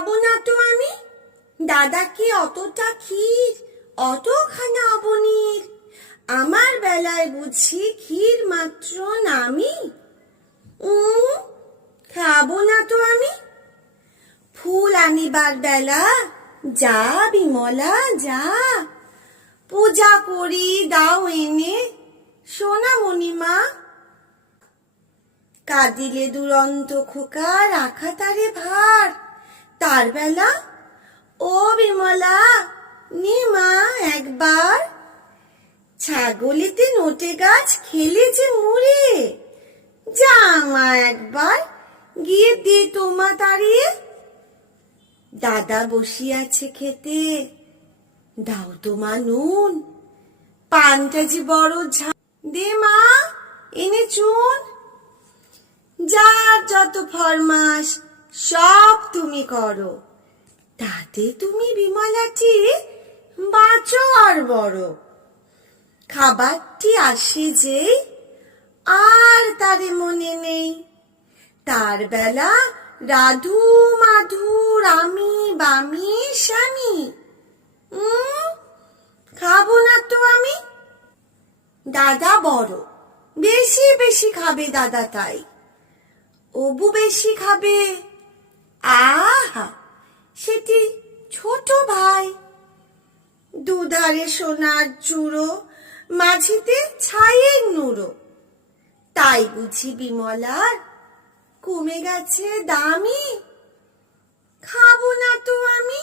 খাবো না তো আমি। দাদাকে অতটা ক্ষীর, অতখানা অবনীর, আমার বেলায় বুঝি ক্ষীর মাত্র নামি। খাবো না তো আমি। ফুল আনিবার বেলা যা বিমলা যা, পূজা করি দাও এনে সোনামণি মা। কাঁদিলে দুরন্ত খোকা রাখা তারে ভার, তার বেলা ও বিমলা নে মা একবার। ছাগলিতে নোটে গাছ খেলে যে মুড়ে, যা মা একবার গিয়ে দে তোমা তাড়িয়ে। দাদা বসিয়াছে খেতে, দাও তোমা নুন, পানটা যে বড় ঝাল, দে মা এনে চুন। যার যত ফরমাস সব তুমি করো, তাতে তুমি বিমলাটি বাঁচো আর বড়। খাবারটি আসে যে আর তারে মনে নেই, তার বেলা রাধু মাধুর আমি বামি স্বামী। খাবো না তো আমি। দাদা বড়, বেশি বেশি খাবে দাদা, তাই অবু বেশি খাবে। আহা সেটি ছোট ভাই, দুধারে সোনার চূড়ো, মাঝিতে ছাইয়ের নুড়ো, তাই বুঝি বিমলার কমে গেছে দামি। খাবো না তো আমি।